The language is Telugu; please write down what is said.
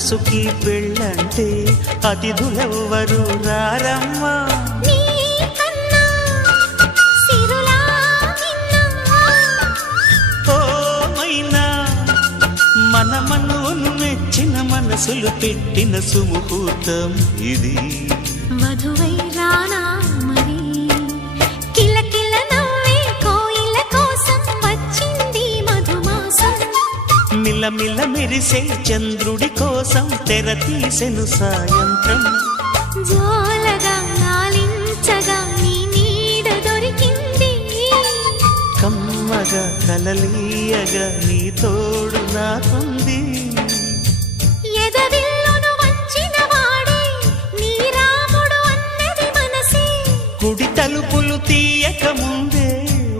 మనసుకి పెళ్ళంటే అతిథులెవ్వరు రారమ్మా. మన మనవును మెచ్చిన మనసులు పెట్టిన సుముహూర్తం ఇది. వధువై రానా మరి కిలకిల నవ్వే కోయిల కోసం వచ్చింది మధుమాసం. మిలమిల మెరిసే చంద్రుడి కోసం తెర తీసెను సాయంత్రం. జోలగా లాలించగా నీ నీడ దొరికింది. కమ్మగా కలలీయగా నీ తోడు నాకుంది. ఎదవిల్లును వంచిన వాడే నీ రాముడు అన్నది మనసే. కుడి తలుపులు తీయక ముందే